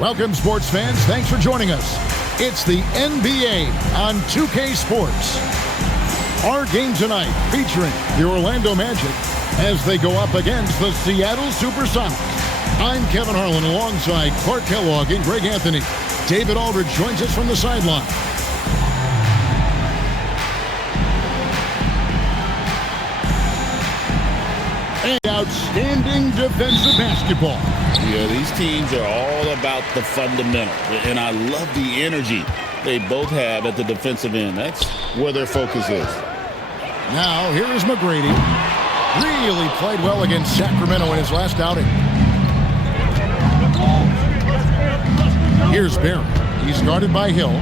Welcome, sports fans. Thanks for joining us. It's the NBA on 2K Sports. Our game tonight featuring the Orlando Magic as they go up against the Seattle Supersonics. I'm Kevin Harlan alongside Clark Kellogg and Greg Anthony. David Aldridge joins us from the sideline. Outstanding defensive basketball. Yeah, these teams are all about the fundamental, and I love the energy they both have at the defensive end. That's where their focus is. Now, here is McGrady. Really played well against Sacramento in his last outing. Here's Barry. He's guarded by Hill.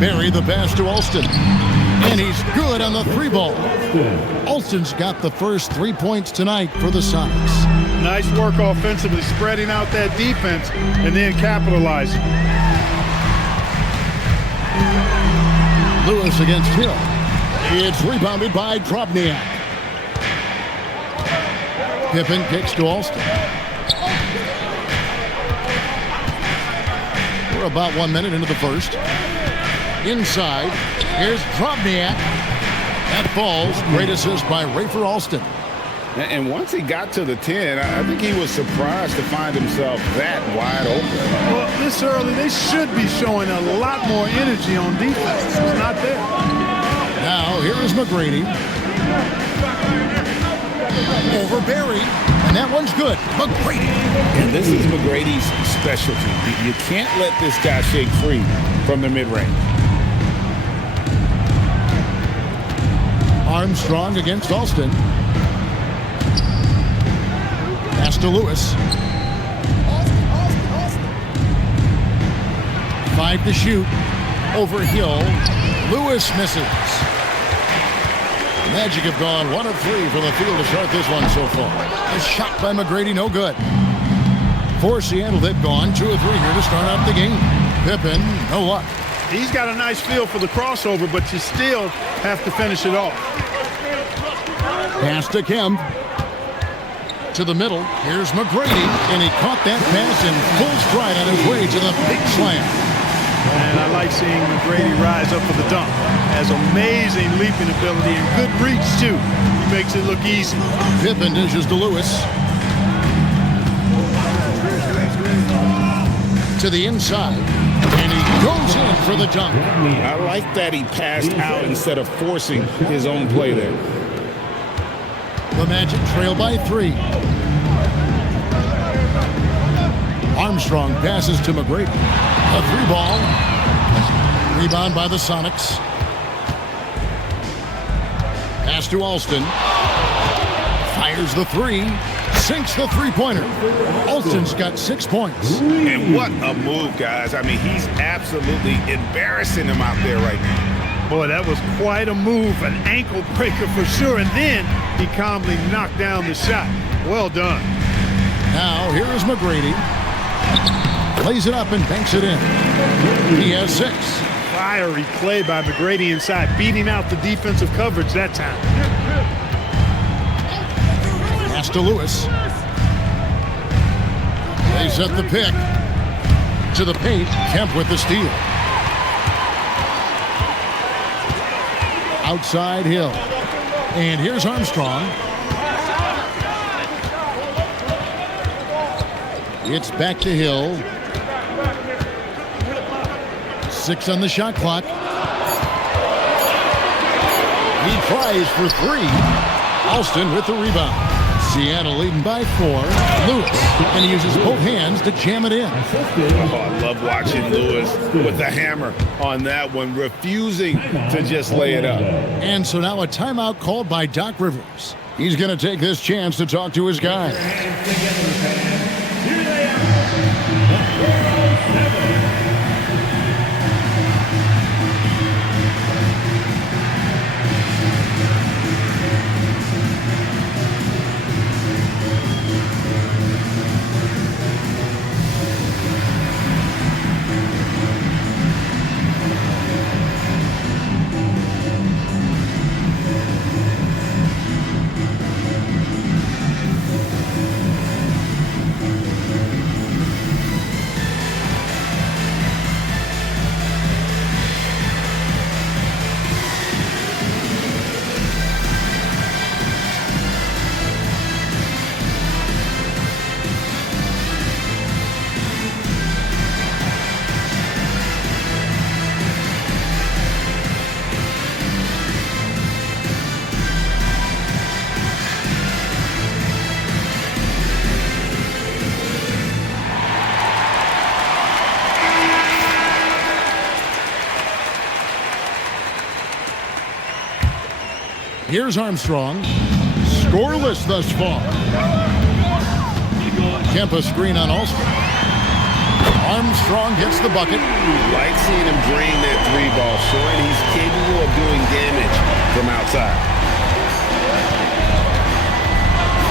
Barry, the pass to Alston. And he's good on the three ball. Alston's got the first 3 points tonight for the Sonics. Nice work offensively, spreading out that defense and then capitalizing. Lewis against Hill. It's rebounded by Drobniak. Pippen kicks to Alston. We're about 1 minute into the first. Inside, here's Drobniak. That falls. Great assist by Rafer Alston. And once he got to the 10, I think he was surprised to find himself that wide open. Well, this early, they should be showing a lot more energy on defense. It's not there. Now, here is McGrady. Over Barry. And that one's good. McGrady. And this is McGrady's specialty. You can't let this guy shake free from the mid-range. Armstrong against Alston. Pass to Lewis. 5 to shoot. Over Hill. Lewis misses. Magic have gone 1 of 3 from the field to start this one so far. A shot by McGrady, no good. For Seattle, they've gone 2 of 3 here to start out the game. Pippen, no luck. He's got a nice feel for the crossover, but you still have to finish it off. Pass to Kemp. To the middle. Here's McGrady, and he caught that pass in full stride on his way to the big slam. And I like seeing McGrady rise up for the dunk. Has amazing leaping ability and good reach, too. He makes it look easy. Pippen dishes to Lewis. To the inside. And he goes in for the dunk. I like that he passed out instead of forcing his own play there. The Magic trail by 3. Armstrong passes to McGrady. A 3-ball. Rebound by the Sonics. Pass to Alston. Fires the 3. Sinks the three-pointer. Alston's got 6 points. And what a move, guys. I mean, he's absolutely embarrassing him out there right now. Boy, that was quite a move. An ankle breaker for sure. And then he calmly knocked down the shot. Well done. Now, here is McGrady. Plays it up and banks it in. He has 6. Fiery play by McGrady inside, beating out the defensive coverage that time. Pass to Lewis. They set the pick. To the paint, Kemp with the steal. Outside Hill. And here's Armstrong. It's back to Hill. 6 on the shot clock. He tries for 3. Alston with the rebound. Seattle leading by 4. Lewis. And he uses both hands to jam it in. Oh, I love watching Lewis with the hammer on that one, refusing to just lay it up. And so now a timeout called by Doc Rivers. He's going to take this chance to talk to his guys. Here's Armstrong. Scoreless thus far. Kempa screen on Alston. Armstrong gets the bucket. Like seeing him drain that three ball, showing he's capable of doing damage from outside.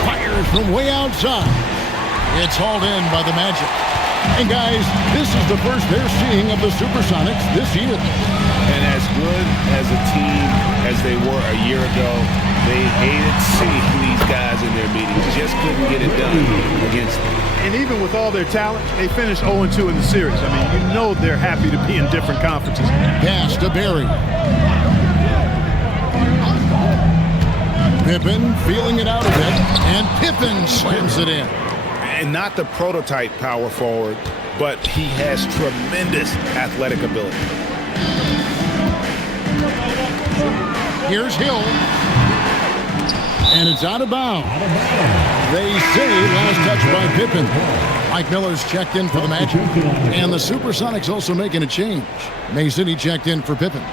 Fires from way outside. It's hauled in by the Magic. And guys, this is the first they're seeing of the Supersonics this year. And as good as a team as they were a year ago, they hated seeing these guys in their meetings. Just couldn't get it done against them. And even with all their talent, they finished 0-2 in the series. I mean, you know they're happy to be in different conferences. Pass to Barry. Pippen feeling it out a bit, and Pippen slams it in. And not the prototype power forward, but he has tremendous athletic ability. Here's Hill. And it's out of bounds. They say last touch by Pippen. Mike Miller's checked in for the Magic. And the Supersonics also making a change. Mason, he checked in for Pippen.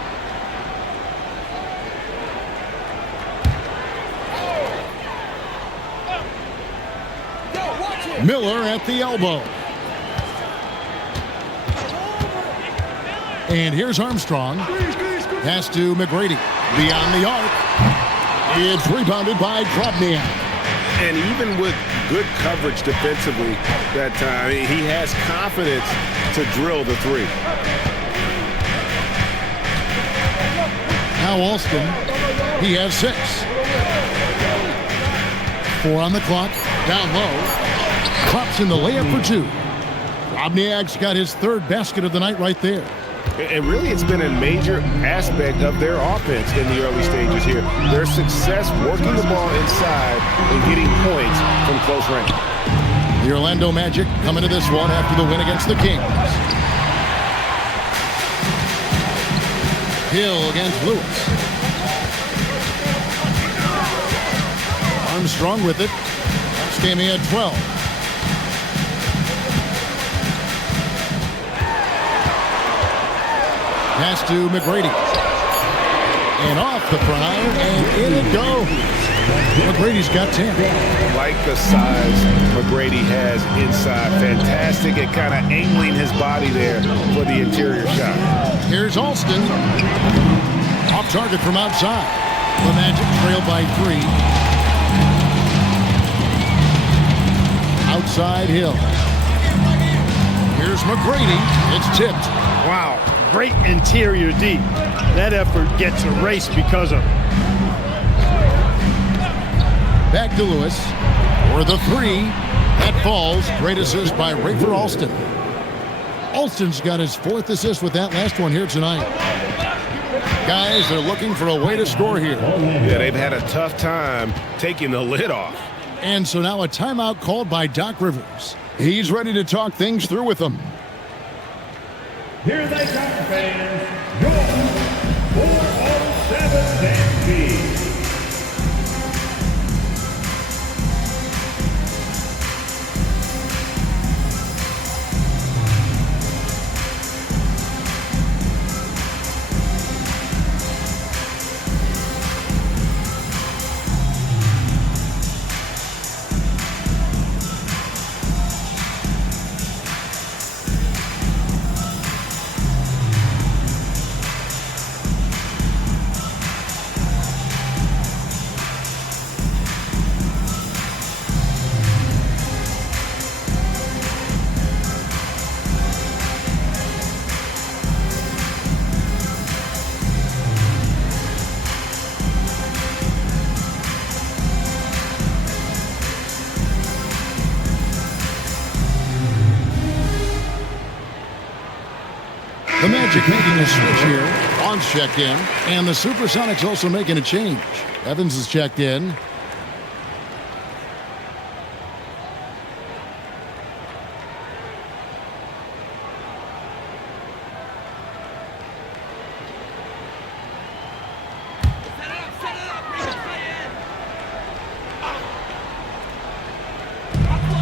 Miller at the elbow. And here's Armstrong. Pass to McGrady. Beyond the arc. It's rebounded by Drobniak. And even with good coverage defensively that time, he has confidence to drill the three. Now Alston, he has 6. 4 on the clock, down low. Pops in the layup for 2. Drobniak's got his 3rd basket of the night right there. And really, it's been a major aspect of their offense in the early stages here. Their success working the ball inside and getting points from close range. The Orlando Magic coming to this one after the win against the Kings. Hill against Lewis. Armstrong with it. Last game he had 12. Pass to McGrady. And off the front iron, and in it goes. McGrady's got 10. Like the size McGrady has inside. Fantastic at kind of angling his body there for the interior shot. Here's Alston. Off target from outside. The Magic trail by 3. Outside Hill. Here's McGrady. It's tipped. Wow. Great interior D. That effort gets erased because of it. Back to Lewis for the 3. That falls. Great assist by Rafer Alston. Alston's got his 4th assist with that last one here tonight. Guys, they're looking for a way to score here. Yeah, they've had a tough time taking the lid off. And so now a timeout called by Doc Rivers. He's ready to talk things through with them. Here they come, fans. Your 407 Stampede. The Magic making a switch here. Vaughn's checked in. And the Supersonics also making a change. Evans is checked in.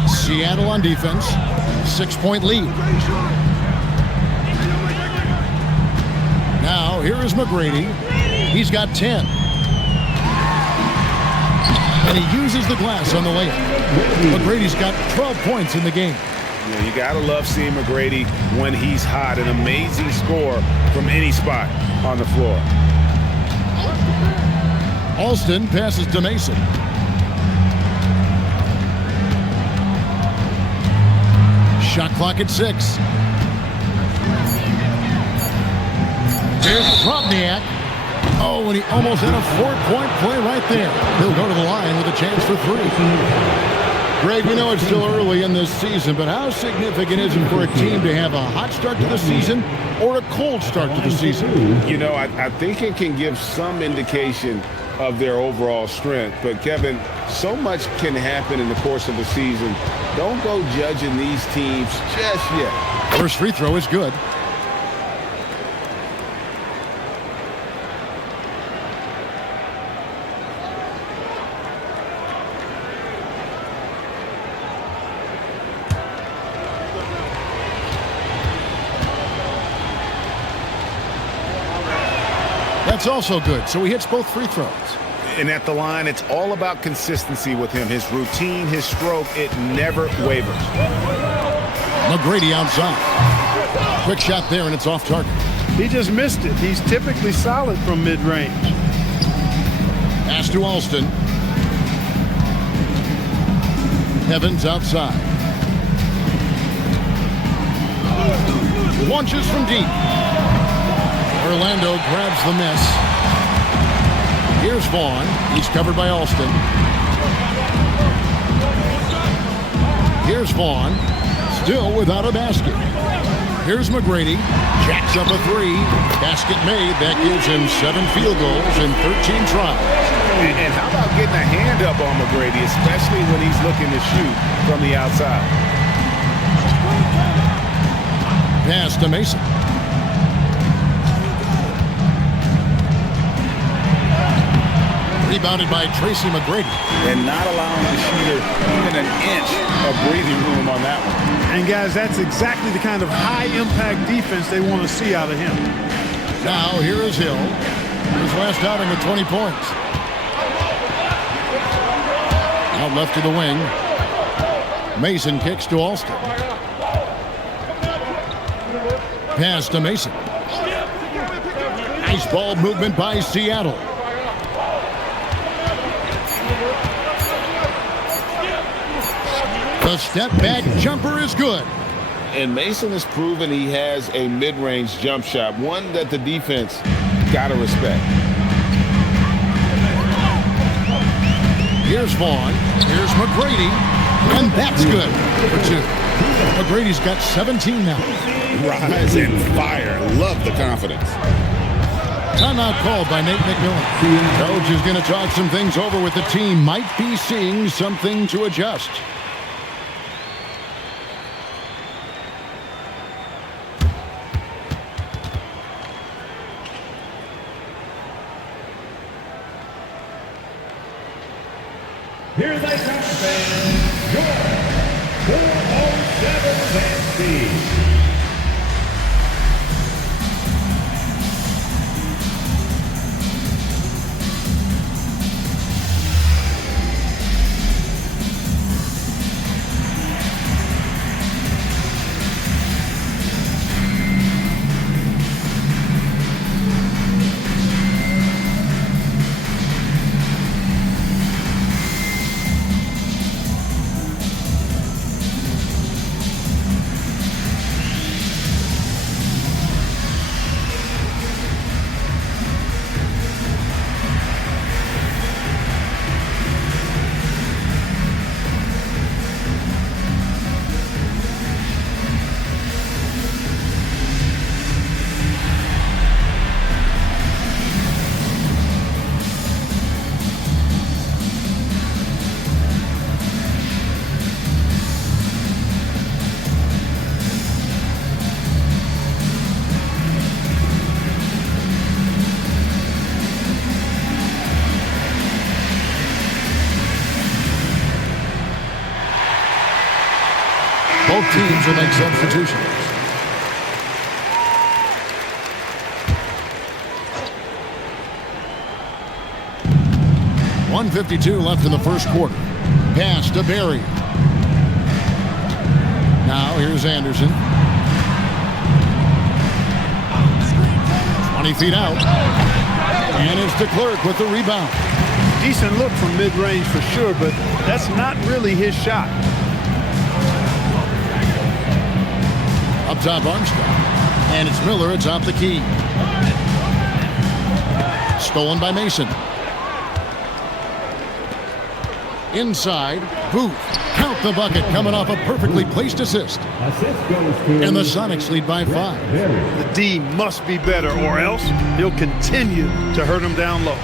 Seattle on defense. 6-point lead. Now, here is McGrady. He's got 10. And he uses the glass on the layup. McGrady's got 12 points in the game. Yeah, you got to love seeing McGrady when he's hot. An amazing score from any spot on the floor. Alston passes to Mason. Shot clock at 6. Here's Krobniak. Oh, and he almost had a 4-point play right there. He'll go to the line with a chance for 3. Greg, we know it's still early in this season, but how significant is it for a team to have a hot start to the season or a cold start to the season? You know, I think it can give some indication of their overall strength. But, Kevin, so much can happen in the course of the season. Don't go judging these teams just yet. First free throw is good. That's also good, so he hits both free throws. And at the line, it's all about consistency with him. His routine, his stroke, it never wavers. McGrady outside. Quick shot there, and it's off target. He just missed it. He's typically solid from mid-range. Pass to Alston. Evans outside. Launches from deep. Orlando grabs the miss. Here's Vaughn. He's covered by Alston. Here's Vaughn. Still without a basket. Here's McGrady. Jacks up a 3. Basket made. That gives him 7 field goals in 13 tries. And how about getting a hand up on McGrady, especially when he's looking to shoot from the outside? Pass to Mason. Rebounded by Tracy McGrady. And not allowing the shooter even an inch of breathing room on that one. And, guys, that's exactly the kind of high-impact defense they want to see out of him. Now, here is Hill. His last outing with 20 points. Out left to the wing. Mason kicks to Alston. Pass to Mason. Nice ball movement by Seattle. The step-back jumper is good. And Mason has proven he has a mid-range jump shot, one that the defense got to respect. Here's Vaughn. Here's McGrady. And that's good for 2. McGrady's got 17 now. Rise and fire. Love the confidence. Timeout called by Nate McMillan. Coach is going to talk some things over with the team. Might be seeing something to adjust. Here they come, fans. Your 407 Fancy. Both teams will make substitutions. 1:52 left in the first quarter. Pass to Berry. Now here's Anderson. 20 feet out. And it's DeClerc with the rebound. Decent look from mid-range for sure, but that's not really his shot. Up top, Armstrong. And it's Miller atop the key. Stolen by Mason. Inside, Booth. Count the bucket coming off a perfectly placed assist. And the Sonics lead by 5. The D must be better, or else he'll continue to hurt him down low.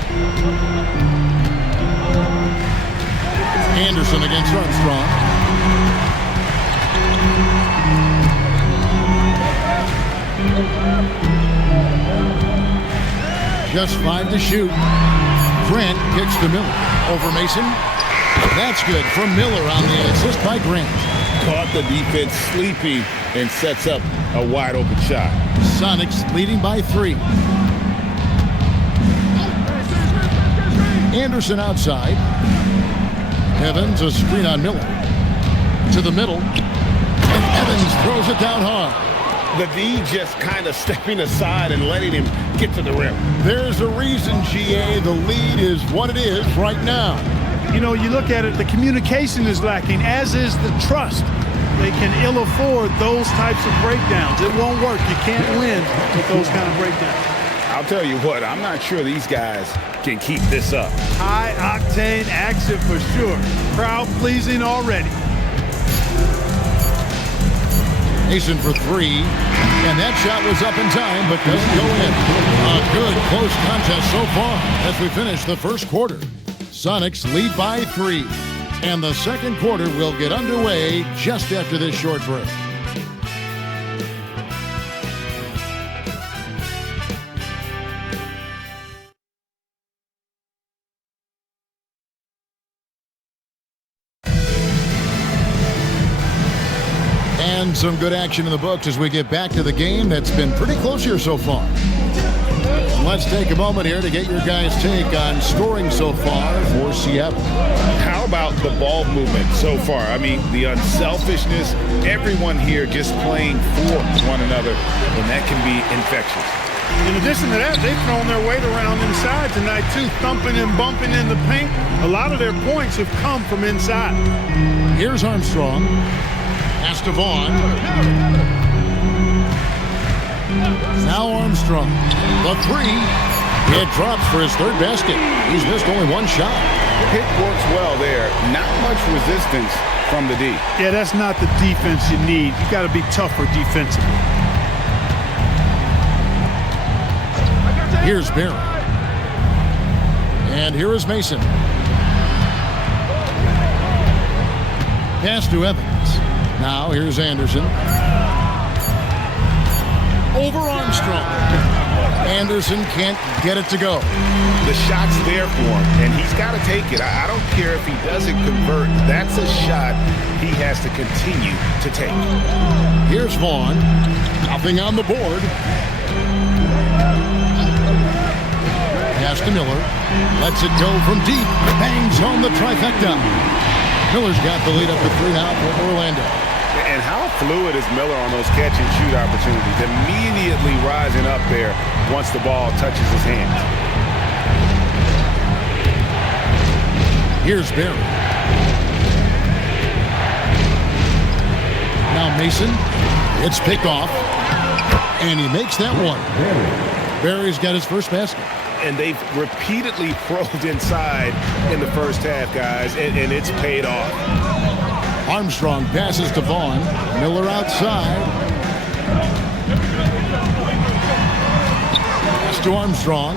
Anderson against Armstrong. Just 5 to shoot. Grant kicks to Miller. Over Mason. That's good for Miller on the assist by Grant. Caught the defense sleeping and sets up a wide open shot. Sonics leading by 3. Anderson outside. Evans a screen on Miller. To the middle. And Evans throws it down hard. The D just kind of stepping aside and letting him get to the rim. There's a reason, GA, the lead is what it is right now. You know, you look at it, the communication is lacking, as is the trust. They can ill afford those types of breakdowns. It won't work. You can't win with those kind of breakdowns. I'll tell you what, I'm not sure these guys can keep this up. High-octane action for sure. Crowd-pleasing already. Mason for 3, and that shot was up in time, but doesn't go in. A good close contest so far as we finish the first quarter. Sonics lead by 3, and the second quarter will get underway just after this short break. And some good action in the books as we get back to the game that's been pretty close here so far. Let's take a moment here to get your guys' take on scoring so far for Seattle. How about the ball movement so far? I mean, the unselfishness, everyone here just playing for one another, and that can be infectious. In addition to that, they've thrown their weight around inside tonight, too, thumping and bumping in the paint. A lot of their points have come from inside. Here's Armstrong. Pass to Vaughn. Now Armstrong. The 3. It drops for his third basket. He's missed only one shot. Pick works well there. Not much resistance from the D. Yeah, that's not the defense you need. You got to be tougher defensively. Here's Berry. And here is Mason. Pass to Evans. Now here's Anderson. Over Armstrong. Anderson can't get it to go. The shot's there for him, and he's got to take it. I don't care if he doesn't convert. That's a shot he has to continue to take. Here's Vaughn. Nothing on the board. Pass to Miller. Lets it go from deep. Bangs home the trifecta. Miller's got the lead up to 3 now for Orlando. And how fluid is Miller on those catch-and-shoot opportunities? Immediately rising up there once the ball touches his hands. Here's Berry. Now Mason. It's picked off. And he makes that one. Berry's got his first basket. And they've repeatedly probed inside in the first half, guys, and it's paid off. Armstrong passes to Vaughn. Miller outside. Pass to Armstrong.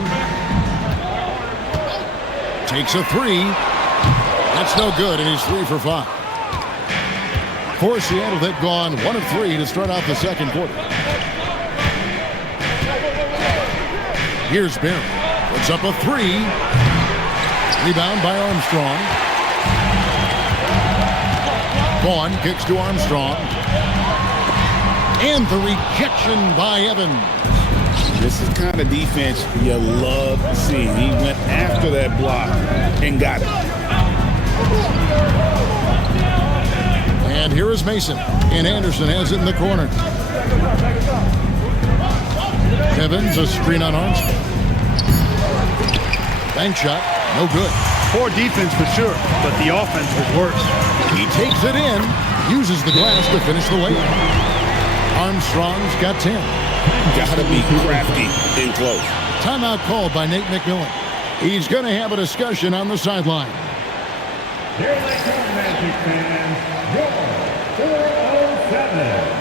Takes a 3. That's no good, and he's 3 for 5. For Seattle, they've gone 1 of 3 to start out the second quarter. Here's Berry. Puts up a 3. Rebound by Armstrong. Vaughn kicks to Armstrong. And the rejection by Evans. This is kind of defense you love seeing. He went after that block and got it. And here is Mason. And Anderson has it in the corner. Evans, a screen on Armstrong. Bank shot, no good. Poor defense for sure, but the offense was worse. He takes it in, uses the glass to finish the layup. Armstrong's got 10. Gotta be crafty in close. Timeout called by Nate McMillan. He's going to have a discussion on the sideline. Here they come, Magic fans. Your 407.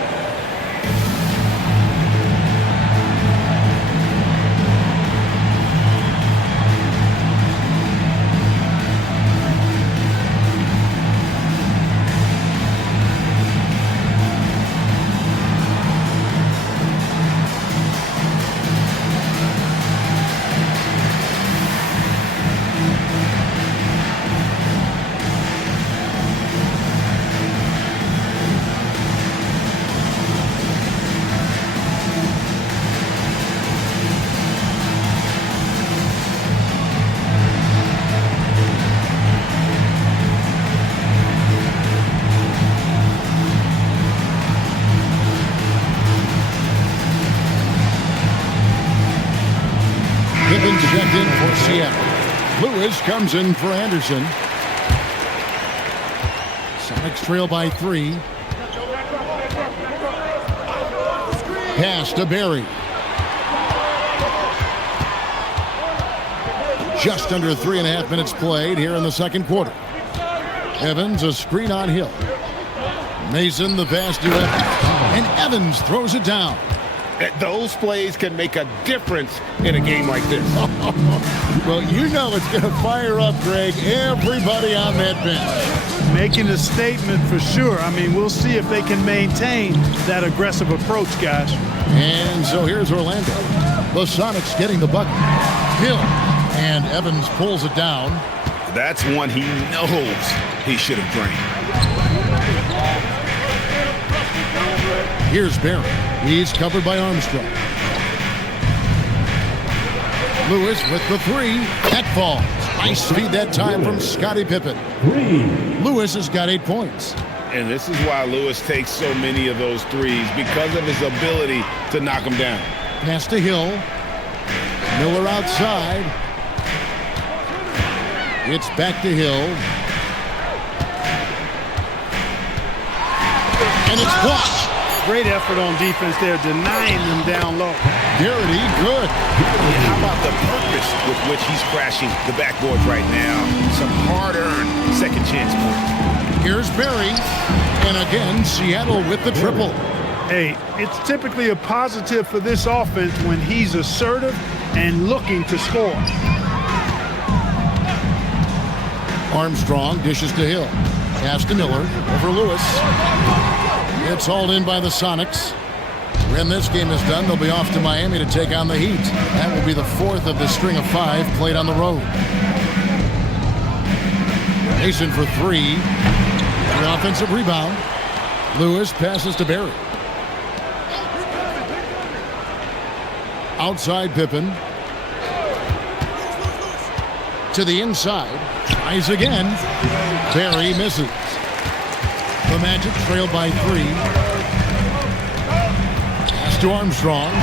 Pippen checked in for Seattle. Lewis comes in for Anderson. Sonics trail by 3. Pass to Barry. Just under 3.5 minutes played here in the second quarter. Evans, a screen on Hill. Mason, the pass to Evans. And Evans throws it down. Those plays can make a difference in a game like this. Well, you know it's going to fire up, Greg, everybody on that bench. Making a statement for sure. I mean, we'll see if they can maintain that aggressive approach, guys. And so here's Orlando. The Sonics getting the bucket. Hill. And Evans pulls it down. That's one he knows he should have drained. Here's Barry. He's covered by Armstrong. Lewis with the 3. That falls. Nice speed that time from Scottie Pippen. Lewis has got 8 points. And this is why Lewis takes so many of those threes, because of his ability to knock them down. Pass to Hill. Miller outside. It's back to Hill. And it's blocked. Great effort on defense there, denying them down low. Garrity, good. And how about the purpose with which he's crashing the backboards right now? Some hard-earned second chance points. Here's Barry. And again, Seattle with the triple. Hey, it's typically a positive for this offense when he's assertive and looking to score. Armstrong dishes to Hill. Pass to Miller over Lewis. It's hauled in by the Sonics. When this game is done, they'll be off to Miami to take on the Heat. That will be the 4th of the string of 5 played on the road. Mason for 3. The offensive rebound. Lewis passes to Barry. Outside Pippen. To the inside. Tries again. Barry misses. The Magic trailed by 3. Pass to Armstrong.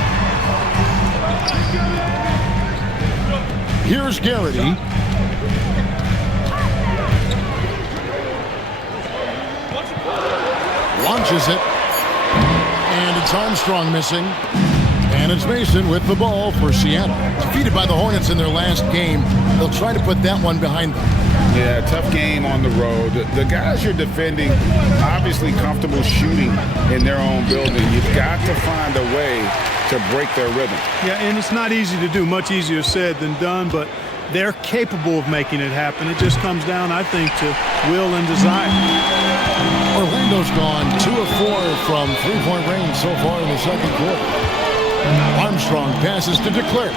Here's Garrity. Launches it. And it's Armstrong missing. And it's Mason with the ball for Seattle. Defeated by the Hornets in their last game. They'll try to put that one behind them. Yeah, tough game on the road. The guys you're defending, obviously comfortable shooting in their own building. You've got to find a way to break their rhythm. Yeah, and it's not easy to do. Much easier said than done, but they're capable of making it happen. It just comes down, I think, to will and desire. Orlando's gone 2 of 4 from three-point range so far in the second quarter. Armstrong passes to DeClerc.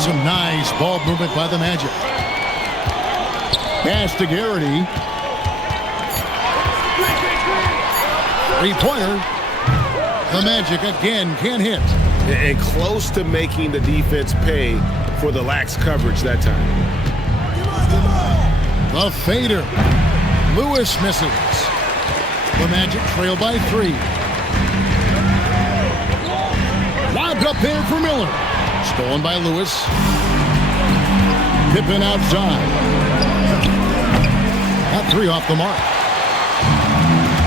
Some nice ball movement by the Magic. Pass to Garrity. Three-pointer. The Magic again can't hit. and close to making the defense pay for the lax coverage that time. The fader. Lewis misses. The Magic trail by 3. Lobbed up there for Miller. Stolen by Lewis. Pippen outside. Got 3 off the mark.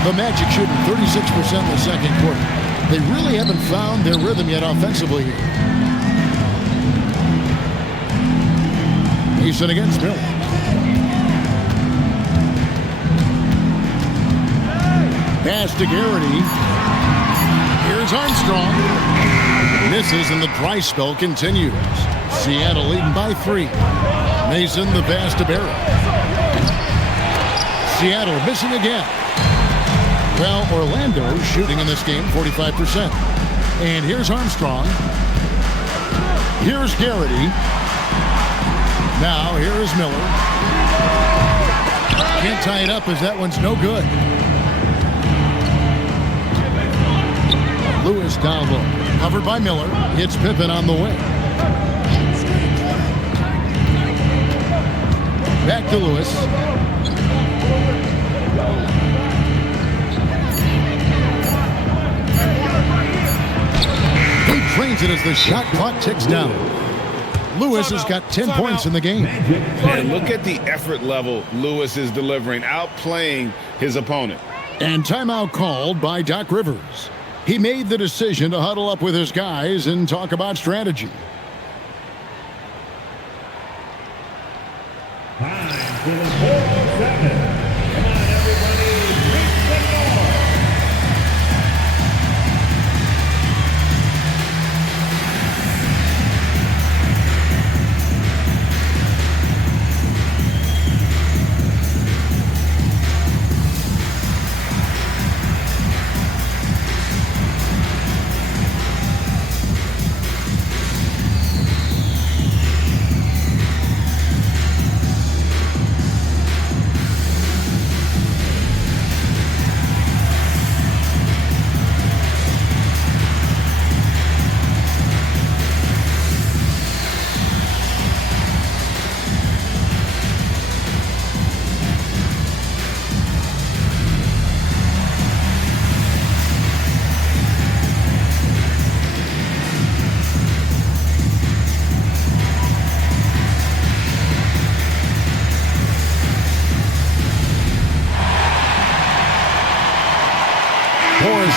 The Magic shooting 36% in the second quarter. They really haven't found their rhythm yet offensively here. Mason against Miller. Pass to Garrity. Here's Armstrong. Misses and the dry spell continues. Seattle leading by 3. Mason the pass to Barrett. Seattle missing again. Well, Orlando shooting in this game 45%. And here's Armstrong. Here's Garrity. Now here's Miller. Can't tie it up as that one's no good. Lewis down low. Covered by Miller. It's Pippen on the wing. Back to Lewis. He trains it as the shot clock ticks down. Lewis has got 10 points in the game. And look at the effort level Lewis is delivering, outplaying his opponent. And timeout called by Doc Rivers. He made the decision to huddle up with his guys and talk about strategy. Time for the 407. Come on, everybody, reach the door.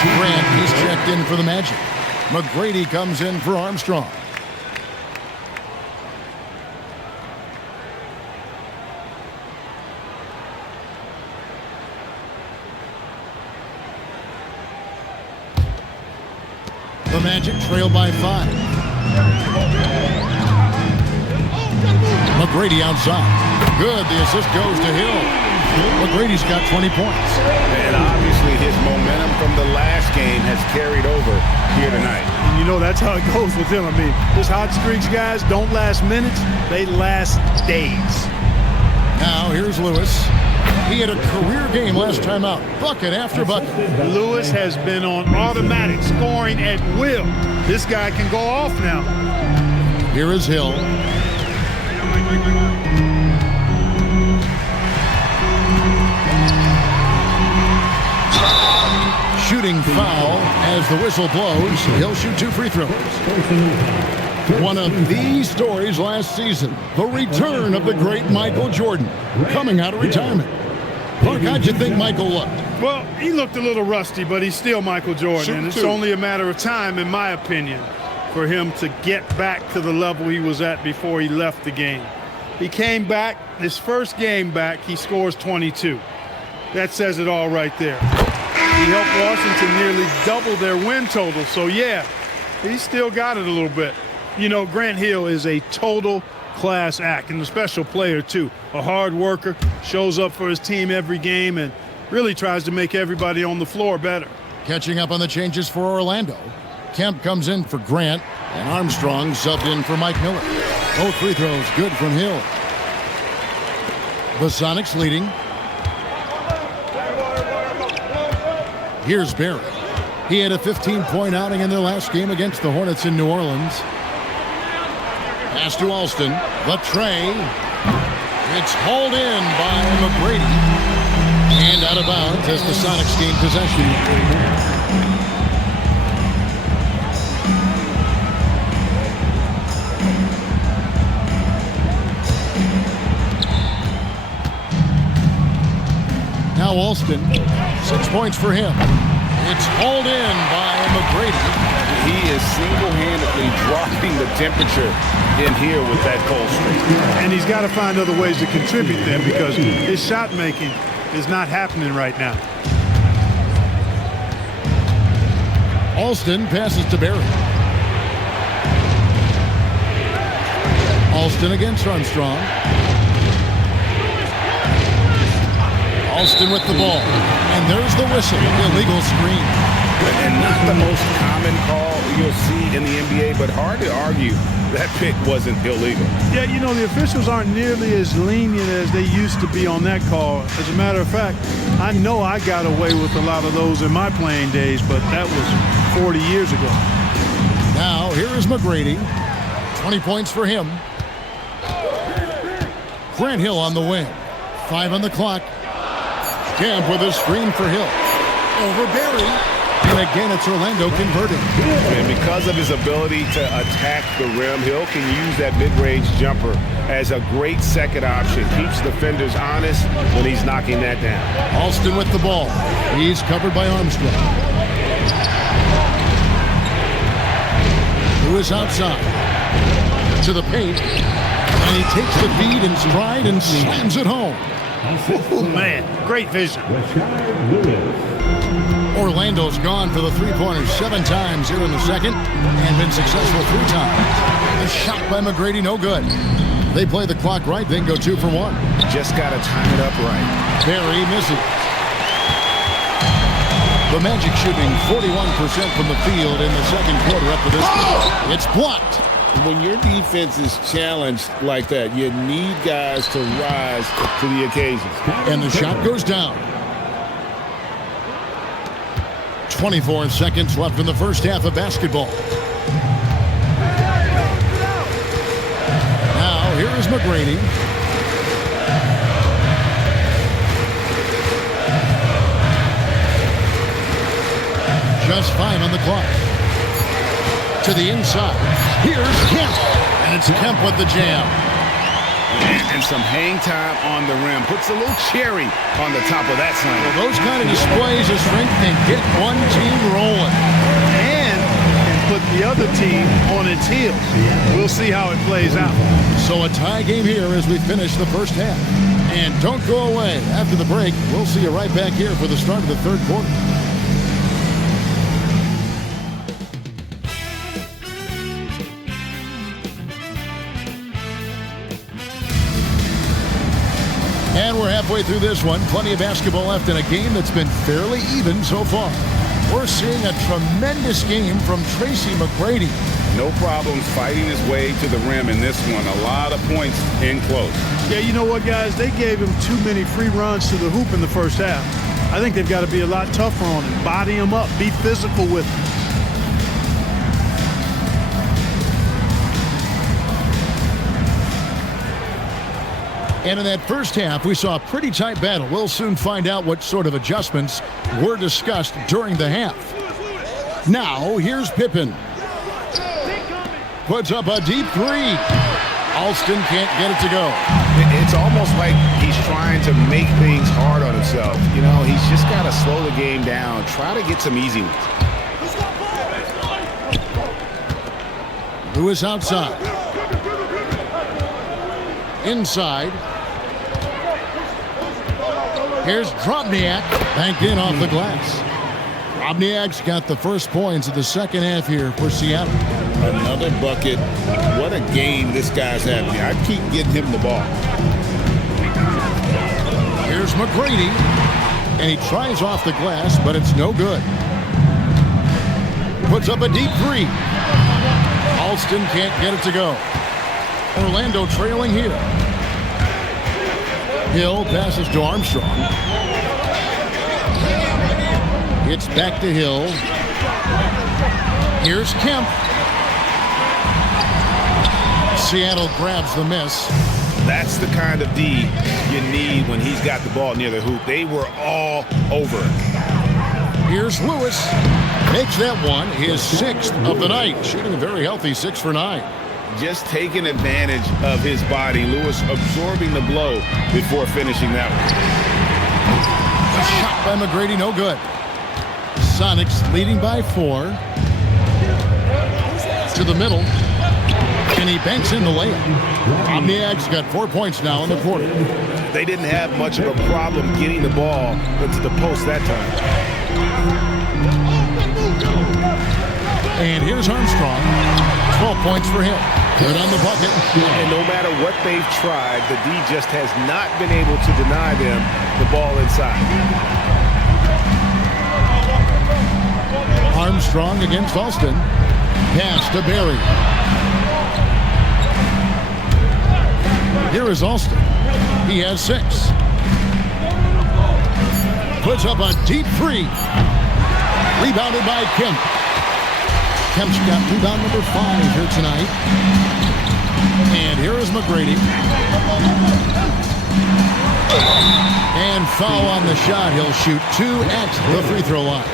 Grant, he's checked in for the Magic. McGrady comes in for Armstrong. The Magic trail by 5. McGrady outside. Good. The assist goes to Hill. McGrady's got 20 points. And obviously his momentum from the last game has carried over here tonight. And you know, that's how it goes with him. I mean, his hot streaks, guys, don't last minutes. They last days. Now, here's Lewis. He had a career game last time out. Bucket after bucket. Lewis has been on automatic scoring at will. This guy can go off now. Here is Hill. Shooting foul as the whistle blows. He'll shoot 2 free throws. One of the stories last season, the return of the great Michael Jordan, coming out of retirement. Mark, how'd you think Michael looked? Well, he looked a little rusty, but he's still Michael Jordan. And it's only a matter of time, in my opinion, for him to get back to the level he was at before he left the game. He came back, his first game back, he scores 22. That says it all right there. He helped Washington nearly double their win total. So, yeah, he's still got it a little bit. You know, Grant Hill is a total class act and a special player, too. A hard worker, shows up for his team every game, and really tries to make everybody on the floor better. Catching up on the changes for Orlando. Kemp comes in for Grant, and Armstrong subbed in for Mike Miller. Both free throws good from Hill. The Sonics leading. Here's Barrett. He had a 15-point outing in their last game against the Hornets in New Orleans. Pass to Alston. The tray. It's hauled in by McGrady. And out of bounds as the Sonics gain possession. Now Alston, 6 points for him. It's hauled in by McGrady. He is single-handedly dropping the temperature in here with that cold streak. And he's got to find other ways to contribute then, because his shot making is not happening right now. Alston passes to Barry. Alston against Armstrong. Alston with the ball. And there's the whistle. Illegal screen. And not the most common call you'll see in the NBA, but hard to argue that pick wasn't illegal. Yeah, you know, the officials aren't nearly as lenient as they used to be on that call. As a matter of fact, I know I got away with a lot of those in my playing days, but that was 40 years ago. Now, here is McGrady. 20 points for him. Grant Hill on the wing. 5 on the clock. Camp with a screen for Hill. Over Barry. And again, it's Orlando converting. And because of his ability to attack the rim, Hill can use that mid-range jumper as a great second option. Keeps defenders honest when he's knocking that down. Alston with the ball. He's covered by Armstrong. Lewis outside. To the paint. And he takes the feed in stride and slams it home. Oh, man, great vision. Orlando's gone for the three-pointers 7 times here in the second and been successful 3 times. The shot by McGrady, no good. They play the clock right, then go 2 for 1. Just got to time it up right. Barry misses. The Magic shooting 41% from the field in the second quarter up to this point. It's blocked. When your defense is challenged like that, you need guys to rise to the occasion. And the shot goes down. 24 seconds left in the first half of basketball. Now, here is McGrady. Just 5 on the clock. To the inside. Here's Kemp. And it's Kemp with the jam. And some hang time on the rim. Puts a little cherry on the top of that sign. Well, those kind of displays of strength can get one team rolling. And put the other team on its heels. We'll see how it plays out. So a tie game here as we finish the first half. And don't go away. After the break, we'll see you right back here for the start of the third quarter. And we're halfway through this one. Plenty of basketball left in a game that's been fairly even so far. We're seeing a tremendous game from Tracy McGrady. No problems fighting his way to the rim in this one. A lot of points in close. Yeah, you know what, guys? They gave him too many free runs to the hoop in the first half. I think they've got to be a lot tougher on him. Body him up. Be physical with him. And in that first half, we saw a pretty tight battle. We'll soon find out what sort of adjustments were discussed during the half. Now, here's Pippen. Puts up a deep 3. Alston can't get it to go. It's almost like he's trying to make things hard on himself. You know, he's just got to slow the game down. Try to get some easy ones. Lewis outside. Inside. Here's Drobniak, banked in off the glass. Drobniak's got the first points of the second half here for Seattle. Another bucket. What a game this guy's having. I keep getting him the ball. Here's McGrady, and he tries off the glass, but it's no good. Puts up a deep 3. Alston can't get it to go. Orlando trailing here. Hill passes to Armstrong. It's back to Hill. Here's Kemp. Seattle grabs the miss. That's the kind of D you need when he's got the ball near the hoop. They were all over it. Here's Lewis. Makes that one his 6th of the night. Shooting a very healthy 6 for 9. Just taking advantage of his body. Lewis absorbing the blow before finishing that one. A shot by McGrady, no good. Sonics leading by 4. To the middle. And he banks in the layup. Omniak's got 4 points now in the quarter. They didn't have much of a problem getting the ball into the post that time. And here's Armstrong. 12 points for him. Good on the bucket. And no matter what they've tried, the D just has not been able to deny them the ball inside. Armstrong against Alston. Pass to Barry. Here is Alston. He has 6. Puts up a deep 3. Rebounded by Kemp. Kemp's got rebound number 5 here tonight. And here is McGrady. And foul on the shot. He'll shoot 2 at the free throw line.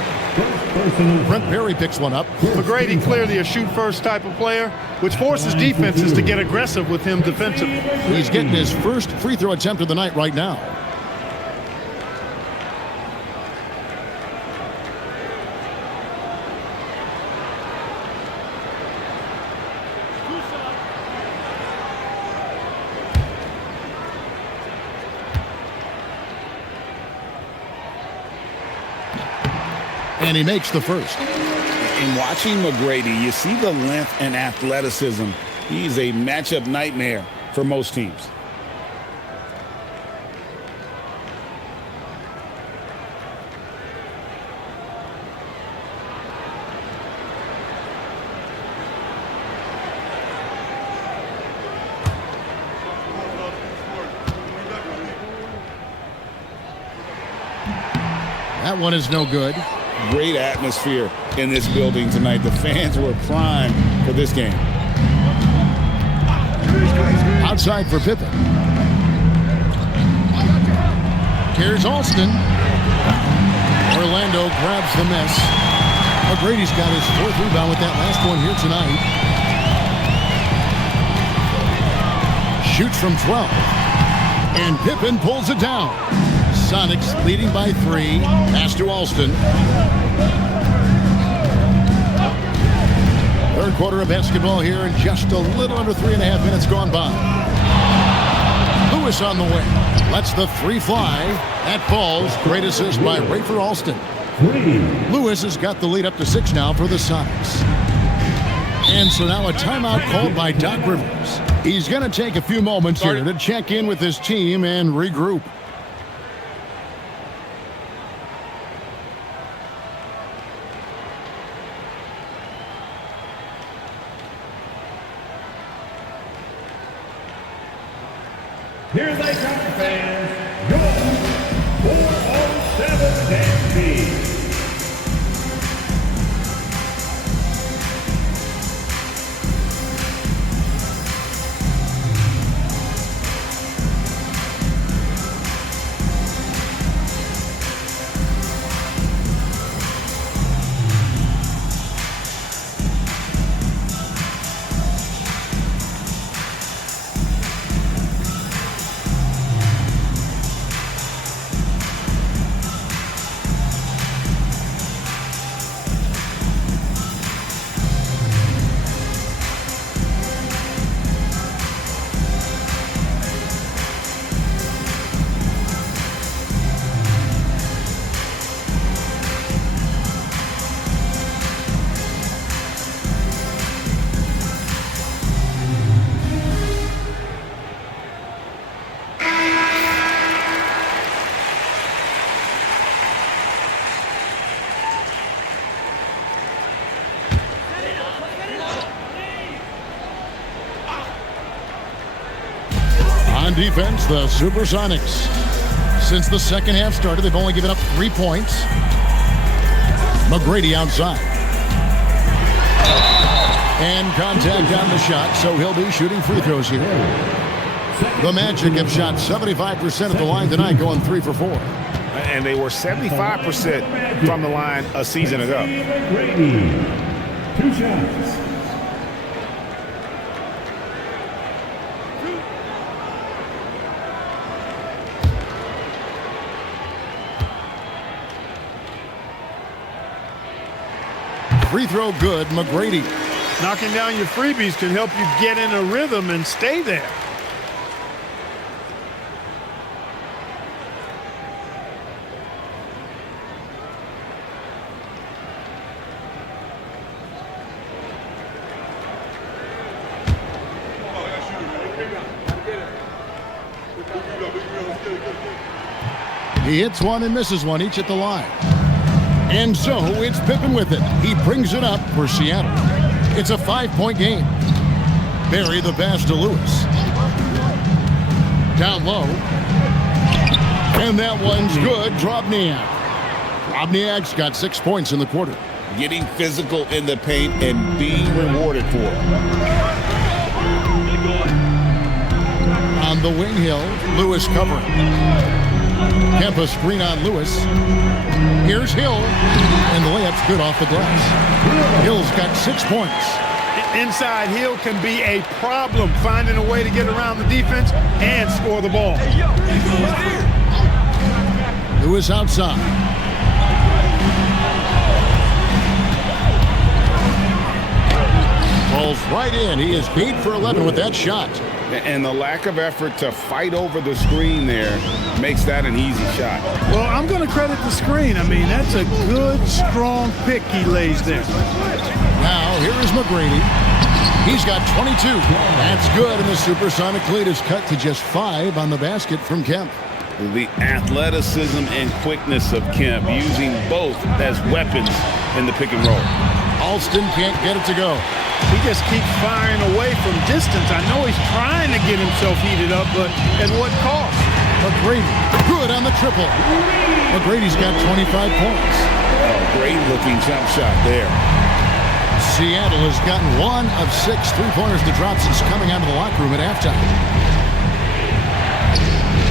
Brent Berry picks one up. McGrady clearly a shoot-first type of player, which forces defenses to get aggressive with him defensively. He's getting his first free throw attempt of the night right now. And he makes the first. In watching McGrady, you see the length and athleticism. He's a matchup nightmare for most teams. That one is no good. Great atmosphere in this building tonight. The fans were primed for this game. Outside for Pippen. Here's Alston. Orlando grabs the miss. McGrady's got his 4th rebound with that last one here tonight. Shoots from 12. And Pippen pulls it down. Sonics leading by 3. Pass to Alston. Third quarter of basketball here, and just a little under 3.5 minutes gone by. Lewis on the way. Lets the 3 fly. That falls. Great assist by Rafer Alston. Lewis has got the lead up to 6 now for the Sonics. And so now a timeout called by Doc Rivers. He's going to take a few moments here to check in with his team and regroup. Here they come, fans. Your 407 Danby. On defense, the Supersonics. Since the second half started, they've only given up 3 points. McGrady outside. And contact on the shot, so he'll be shooting free throws here. The Magic have shot 75% at the line tonight, going 3 for 4. And they were 75% from the line a season ago. 2 shots. Free throw good, McGrady. Knocking down your freebies can help you get in a rhythm and stay there. He hits one and misses one, each at the line. And so it's Pippen with it. He brings it up for Seattle. It's a 5-point game. Barry the pass to Lewis. Down low. And that one's good. Drobniak. Drobniak's got 6 points in the quarter. Getting physical in the paint and being rewarded for it. On the wing hill, Lewis covering. Kemp a screen on Lewis. Here's Hill, and the layup's good off the glass. Hill's got 6 points. Inside, Hill can be a problem, finding a way to get around the defense and score the ball. Lewis outside. Falls right in. He is 8 for 11 with that shot. And the lack of effort to fight over the screen there makes that an easy shot. Well, I'm going to credit the screen. I mean, that's a good, strong pick he lays there. Now, here is McGrady. He's got 22. That's good, and the Supersonic lead is cut to just 5 on the basket from Kemp. The athleticism and quickness of Kemp, using both as weapons in the pick and roll. Alston can't get it to go. He just keeps firing away from distance. I know he's trying to get himself heated up, but at what cost? McGrady, good on the triple. McGrady's got 25 points. Oh, great looking jump shot there. Seattle has gotten 1 of 6 3-pointers to drop since coming out of the locker room at halftime.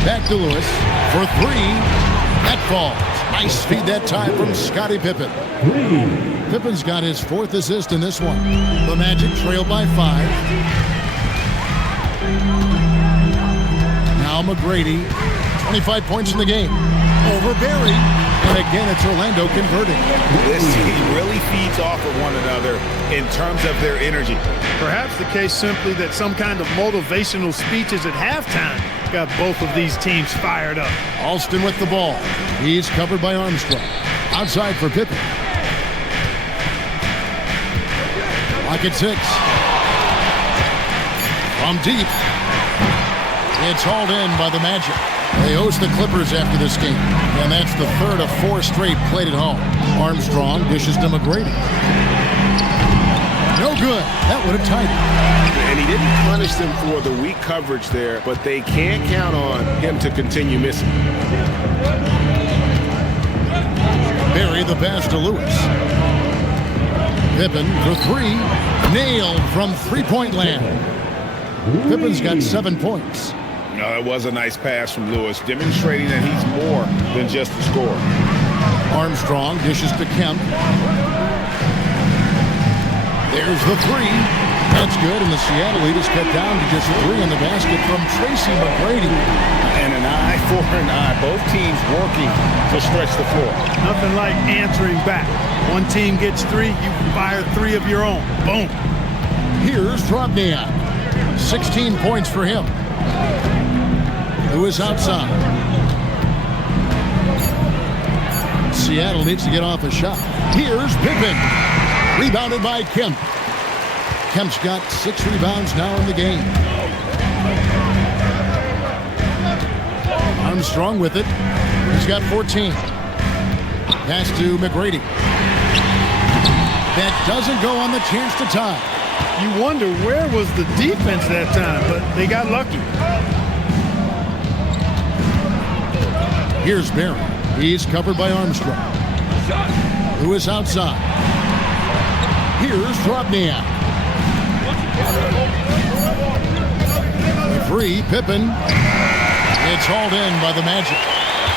Back to Lewis for 3. That falls. Nice feed that time from Scottie Pippen. Pippen's got his 4th assist in this one. The Magic trail by 5. Now McGrady, 25 points in the game. Over Barry. And again, it's Orlando converting. This team really feeds off of one another in terms of their energy. Perhaps the case simply that some kind of motivational speeches at halftime got both of these teams fired up. Alston with the ball. He's covered by Armstrong. Outside for Pippen. Lock at 6. From deep. It's hauled in by the Magic. They host the Clippers after this game, and that's the 3rd of 4 straight played at home. Armstrong dishes to McGrady. No good. That would have tied it. And he didn't punish them for the weak coverage there, but they can't count on him to continue missing. Barry the pass to Lewis. Pippen for 3. Nailed from 3-point land. Pippen's got 7 points. That was a nice pass from Lewis, demonstrating that he's more than just a scorer. Armstrong dishes to Kemp. There's the 3. That's good, and the Seattle lead is cut down to just 3 on the basket from Tracy McGrady. And an eye for an eye. Both teams working to stretch the floor. Nothing like answering back. One team gets 3, you fire 3 of your own. Boom. Here's Drobniak. 16 points for him. Lewis outside. Seattle needs to get off a shot. Here's Pippen. Rebounded by Kemp. Kemp's got 6 rebounds now in the game. Armstrong with it. He's got 14. Pass to McGrady. That doesn't go on the chance to tie. You wonder where was the defense that time, but they got lucky. Here's Barry. He's covered by Armstrong. Lewis outside. Here's Drobniak. Three, Pippen. It's hauled in by the Magic.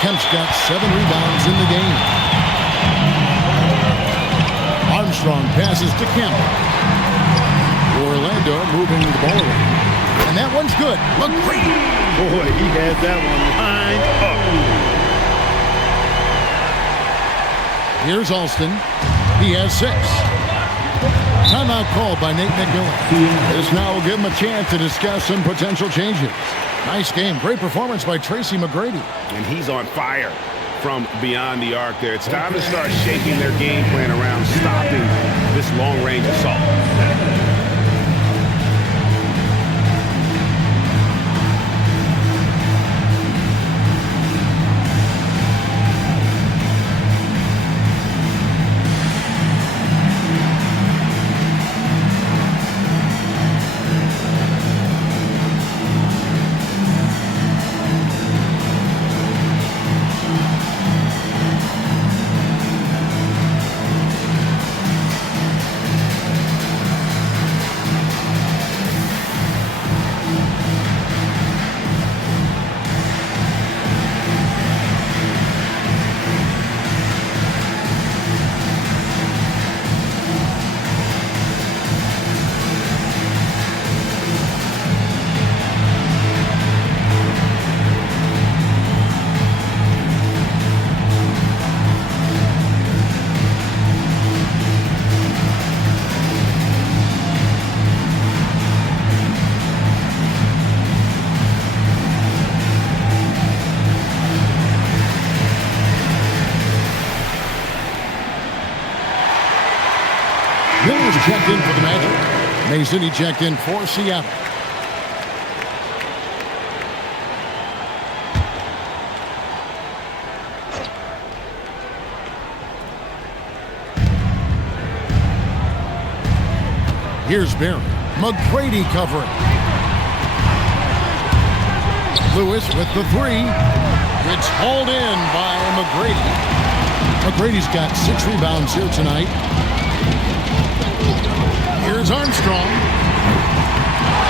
Kemp's got 7 rebounds in the game. Armstrong passes to Kemp. Orlando moving the ball around. And that one's good. McGrady. Boy, he had that one lined up. Here's Alston. He has 6. Timeout called by Nate McMillan. This now will give him a chance to discuss some potential changes. Nice game. Great performance by Tracy McGrady. And he's on fire from beyond the arc there. It's time to start shaking their game plan around stopping this long-range assault. Miller's checked in for the Magic. Mason, he checked in for Seattle. Here's Barry. McGrady covering. Lewis with the 3. It's hauled in by McGrady. McGrady's got 6 rebounds here tonight. Here's Armstrong.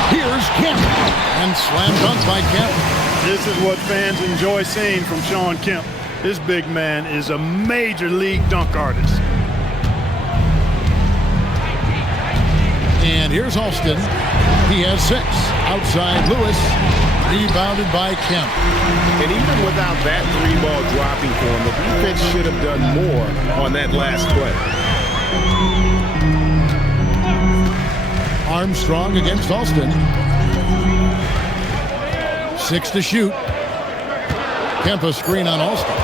Here's Kemp. And slam dunk by Kemp. This is what fans enjoy seeing from Shawn Kemp. This big man is a major league dunk artist. And here's Alston. He has 6. Outside Lewis. Rebounded by Kemp. And even without that 3-ball dropping for him, the defense should have done more on that last play. Armstrong against Alston. 6 to shoot. Kemp a screen on Alston.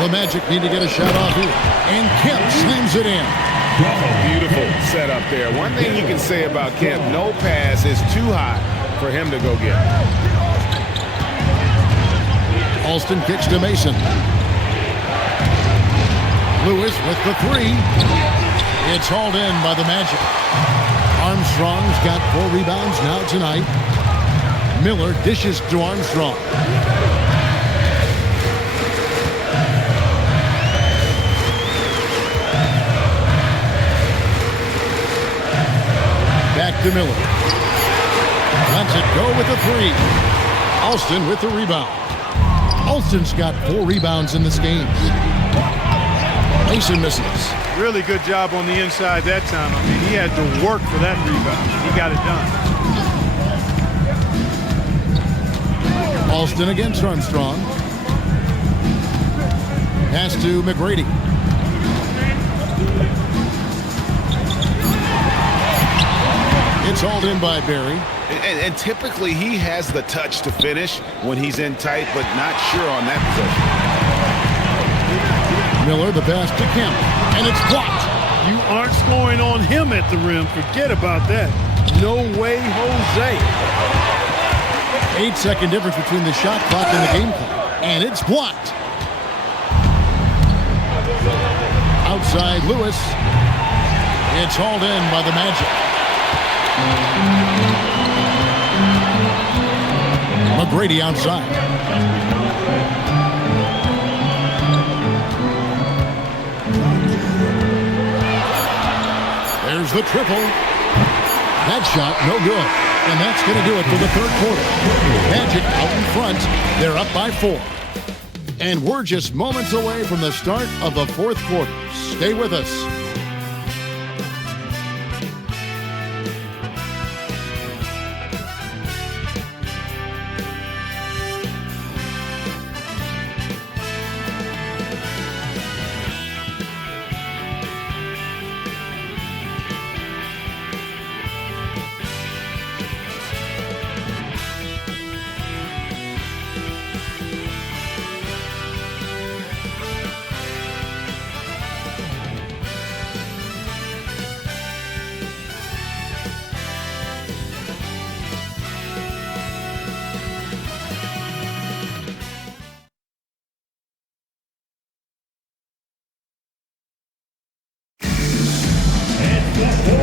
The Magic need to get a shot off here. And Kemp slams it in. Beautiful setup there. One thing you can say about Kemp, no pass is too high for him to go get. Alston kicks to Mason. Lewis with the 3. It's hauled in by the Magic. Armstrong's got 4 rebounds now tonight. Miller dishes to Armstrong. Back to Miller. Lets it go with the 3. Alston with the rebound. Alston's got 4 rebounds in this game. Mason misses. Really good job on the inside that time. I mean, he had to work for that rebound. He got it done. Alston against Armstrong. Pass to McGrady. It's hauled in by Barry. And typically he has the touch to finish when he's in tight, but not sure on that possession. Miller the pass to Kemp, and it's blocked. You aren't scoring on him at the rim. Forget about that. No way, Jose. 8-second difference between the shot clock and the game clock, and it's blocked. Outside Lewis. It's hauled in by the Magic. McGrady outside. There's the triple. That shot, no good. And that's going to do it for the third quarter. Magic out in front. They're up by 4. And we're just moments away from the start of the fourth quarter. Stay with us.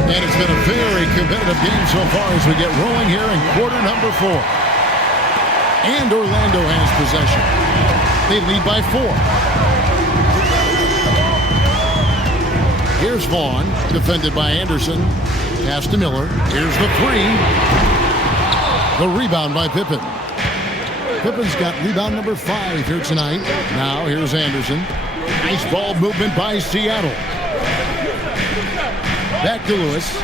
And it's been a very competitive game so far as we get rolling here in quarter number 4. And Orlando has possession. They lead by 4. Here's Vaughn, defended by Anderson. Pass to Miller. Here's the 3. The rebound by Pippen. Pippen's got rebound number 5 here tonight. Now here's Anderson. Nice ball movement by Seattle. Back to Lewis.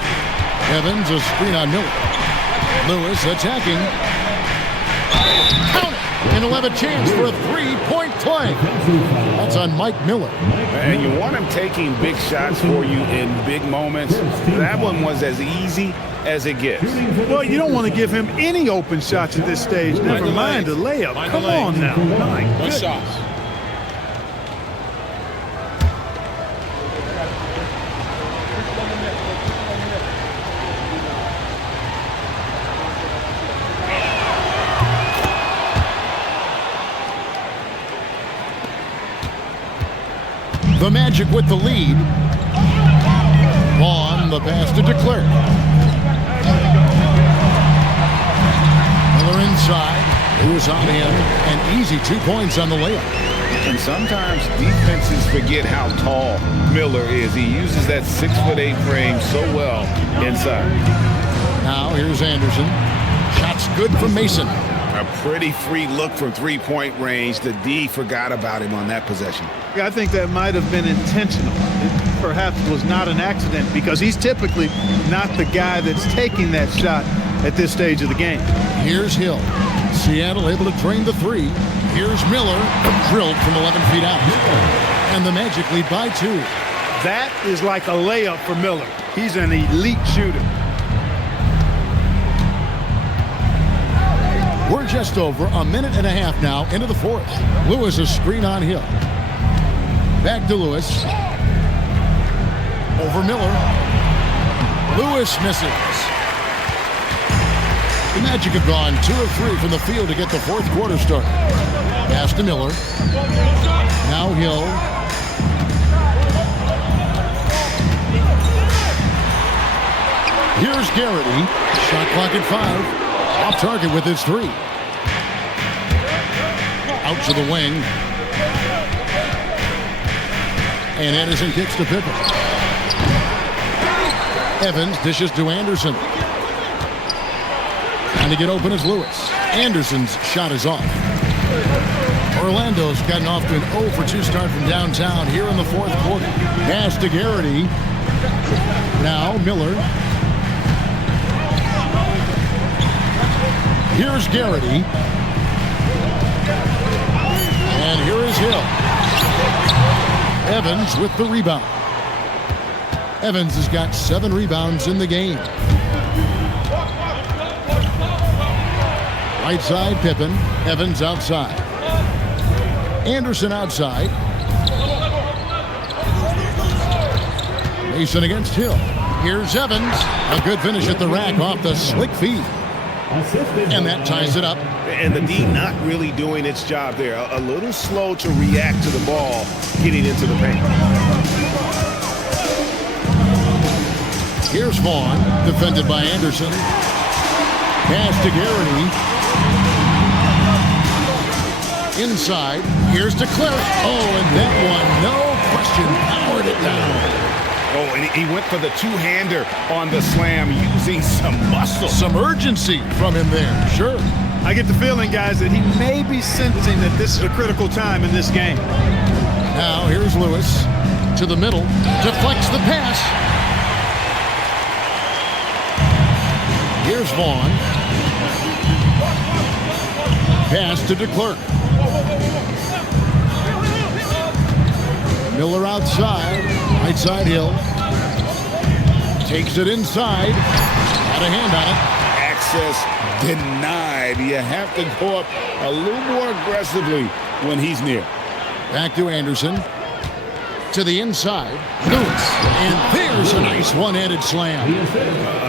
Evans, a screen on Miller. Lewis attacking. Count it! And he'll have a chance for a 3-point play. That's on Mike Miller. And you want him taking big shots for you in big moments. That one was as easy as it gets. Well, you don't want to give him any open shots at this stage. Never mind a layup. Come on now. My goodness. The Magic with the lead. Vaughn, the pass to DeClerc. Miller inside. Lewis on him. And easy 2 points on the layup. And sometimes defenses forget how tall Miller is. He uses that 6'8" frame so well inside. Now here's Anderson. Shot's good from Mason. A pretty free look from three-point range. The D forgot about him on that possession. Yeah, I think that might have been intentional. It perhaps was not an accident because he's typically not the guy that's taking that shot at this stage of the game. Here's Hill. Seattle able to drain the 3. Here's Miller, drilled from 11 feet out. And the Magic lead by 2. That is like a layup for Miller. He's an elite shooter. We're just over a minute and a half now into the fourth. Lewis a screen on Hill. Back to Lewis. Over Miller. Lewis misses. The Magic have gone 2 of 3 from the field to get the fourth quarter started. Pass to Miller. Now Hill. Here's Garrity. Shot clock at 5. Off target with his 3. Out to the wing. And Anderson kicks to Pippen. Evans dishes to Anderson. Trying to get open is Lewis. Anderson's shot is off. Orlando's gotten off to an 0 for 2 start from downtown here in the fourth quarter. Pass to Garrity. Now Miller. Here's Garrity. And here is Hill. Evans with the rebound. Evans has got 7 rebounds in the game. Right side, Pippen. Evans outside. Anderson outside. Mason against Hill. Here's Evans. A good finish at the rack off the slick feed. And that ties it up. And the D not really doing its job there. A little slow to react to the ball getting into the paint. Here's Vaughn, defended by Anderson. Pass to Garrity. Inside. Here's DeClerc. Oh, and that one, no question, powered it down. Oh, and he went for the two-hander on the slam using some muscle. Some urgency from him there, sure. I get the feeling, guys, that he may be sensing that this is a critical time in this game. Now here's Lewis to the middle, deflects the pass. Here's Vaughn. Pass to DeClerc. Miller outside, right side Hill. Takes it inside. Got a hand on it. Access denied. You have to go up a little more aggressively when he's near. Back to Anderson. To the inside. Lewis. And there's a nice one-handed slam.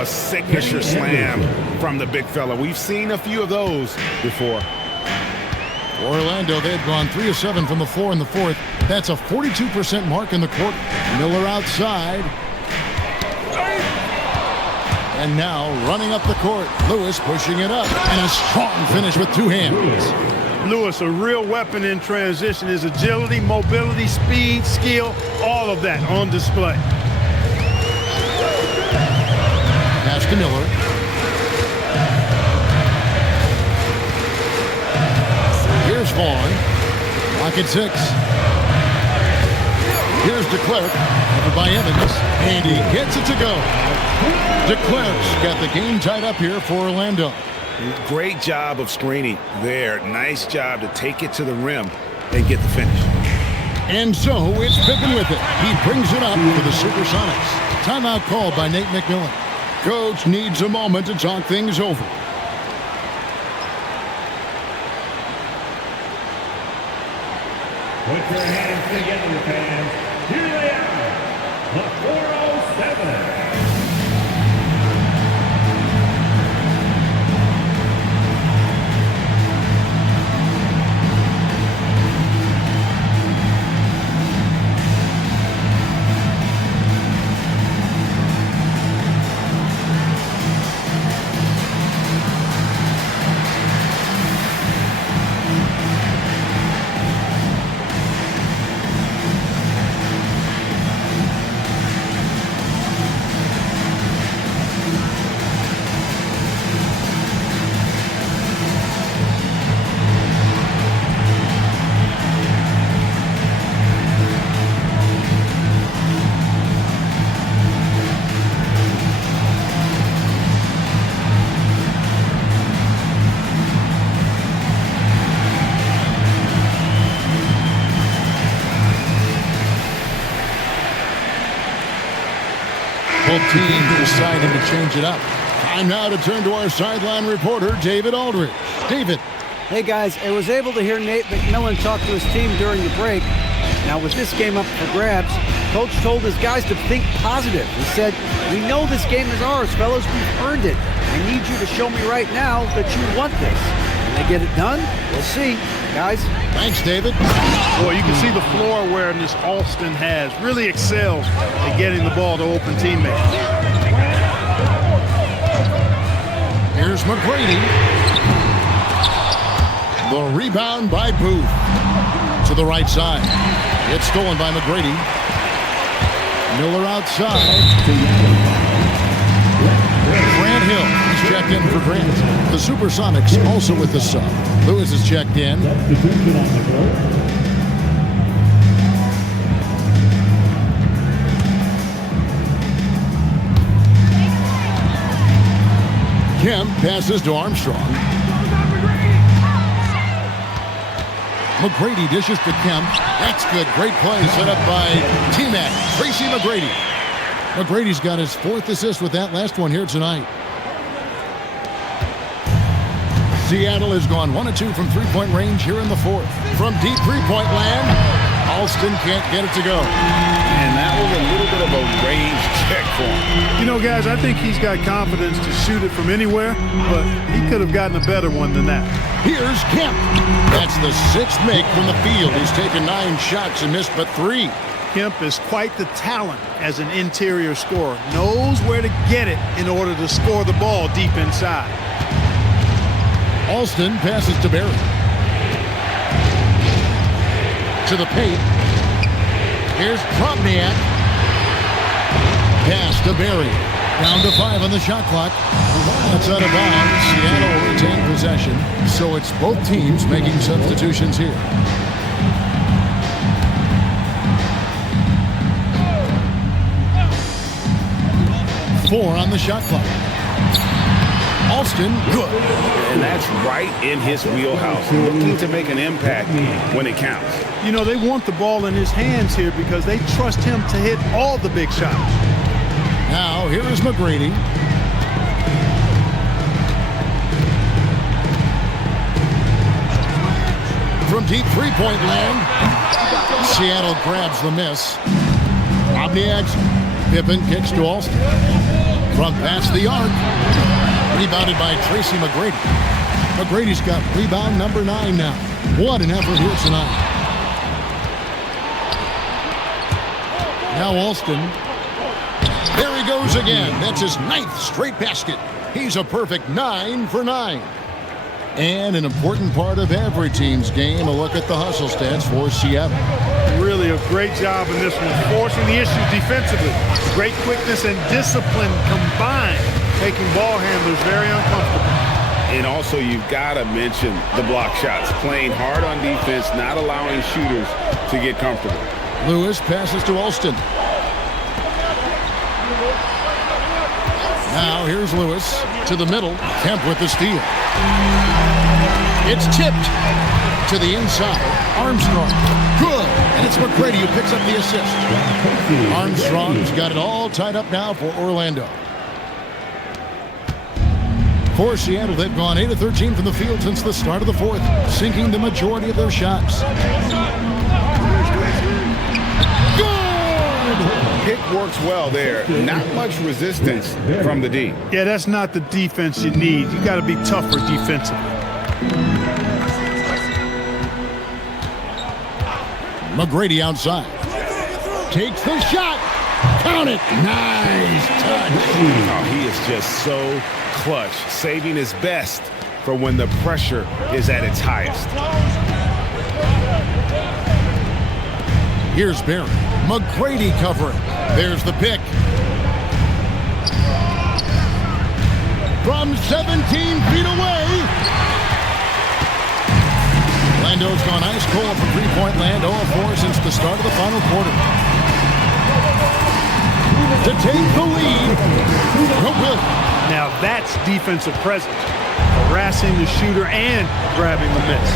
A signature slam from the big fella. We've seen a few of those before. For Orlando, they had gone 3 of 7 from the floor in the fourth. That's a 42% mark in the quarter. Miller outside. And now running up the court. Lewis pushing it up. And a strong finish with two hands. Lewis, a real weapon in transition. His agility, mobility, speed, skill, all of that on display. Pass to Miller. Here's Vaughn. Lock at 6. Here's DeClerc. Covered by Evans. And he gets it to go. DeClerc's got the game tied up here for Orlando. Great job of screening there. Nice job to take it to the rim and get the finish. And so it's Pippen with it. He brings it up for the Supersonics. Timeout called by Nate McMillan. Coach needs a moment to talk things over. Put your hands together, fans. Here they are, the 407. Both teams deciding to change it up. Time now to turn to our sideline reporter, David Aldridge. David. Hey guys, I was able to hear Nate McMillan talk to his team during the break. Now with this game up for grabs, Coach told his guys to think positive. He said, "We know this game is ours, fellas. We've earned it. I need you to show me right now that you want this." Can they get it done? We'll see. Guys. Thanks, David. Boy, you can see the floor awareness Alston has. Really excels at getting the ball to open teammates. Here's McGrady. The rebound by Booth. To the right side. It's stolen by McGrady. Miller outside. Grant Hill, he's checked in for Grant. The Supersonics also with the sub. Lewis is checked in. Kemp passes to Armstrong. McGrady dishes to Kemp. That's good. Great play set up by T-Mac. Tracy McGrady. McGrady's got his 4th assist with that last one here tonight. Seattle has gone 1 of 2 from three-point range here in the 4th. From deep three-point land, Alston can't get it to go. And that was a little bit of a range check for him. You know, guys, I think he's got confidence to shoot it from anywhere, but he could have gotten a better one than that. Here's Kemp. That's the 6th make from the field. He's taken 9 shots and missed but 3. Kemp is quite the talent as an interior scorer. Knows where to get it in order to score the ball deep inside. Alston passes to Barry. To the paint. Here's Tromniak. to Berry. Down to 5 on the shot clock. That's out of bounds. Seattle will retain possession. So it's both teams making substitutions here. Four on the shot clock. Alston, good. And that's right in his wheelhouse, looking to make an impact when it counts. You know, they want the ball in his hands here because they trust him to hit all the big shots. Now, here is McGrady. From deep three-point land, Seattle grabs the miss. Obniak's Pippen kicks to Alston. From past the arc. Rebounded by Tracy McGrady. McGrady's got rebound number 9 now. What an effort here tonight. Now Alston. There he goes again. That's his 9th straight basket. He's a perfect 9 for 9. And an important part of every team's game, a look at the hustle stats for Seattle. Really a great job in this one, forcing the issue defensively. Great quickness and discipline combined, making ball handlers very uncomfortable. And also, you've got to mention the block shots. Playing hard on defense, not allowing shooters to get comfortable. Lewis passes to Alston. Now here's Lewis to the middle. Kemp with the steal. It's tipped to the inside. Armstrong. Good. And it's McGrady who picks up the assist. Armstrong's got it all tied up now for Orlando. For Seattle, they've gone 8 of 13 from the field since the start of the fourth, sinking the majority of their shots. Pick works well there. Not much resistance from the D. Yeah, that's not the defense you need. You got to be tougher defensively. McGrady outside. Takes the shot. Count it. Nice touch. Oh, he is just so clutch, saving his best for when the pressure is at its highest. Here's Barry. McGrady covering. There's the pick. From 17 feet away. Lando's gone ice cold from three-point land, 0-4 since the start of the final quarter. To take the lead. No good. Now that's defensive presence. Harassing the shooter and grabbing the miss.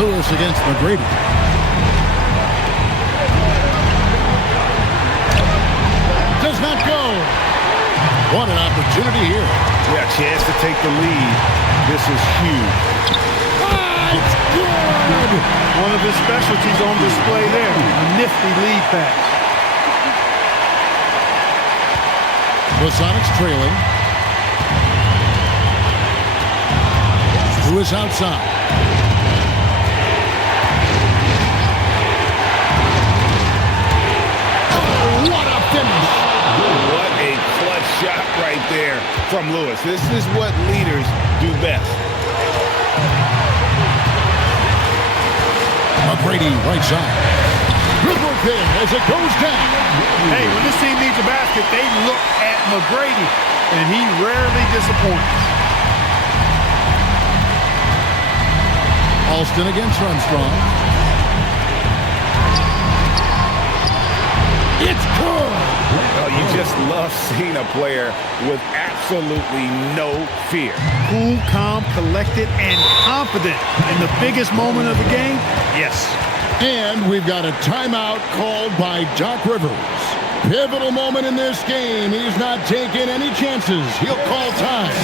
Lewis against McGrady. Does not go. What an opportunity here. Yeah, chance to take the lead. This is huge. It's good. One of his specialties on display there. A nifty lead pass. Supersonics trailing. Lewis outside. What a finish! What a clutch shot right there from Lewis. This is what leaders do best. McGrady right side. Good work there as it goes down. Hey, when this team needs a basket, they look at McGrady, and he rarely disappoints. Alston against Armstrong. It's good. Oh, you just love seeing a player with absolutely no fear. Cool, calm, collected, and confident in the biggest moment of the game? Yes. And we've got a timeout called by Doc Rivers. Pivotal moment in this game. He's not taking any chances. He'll call time.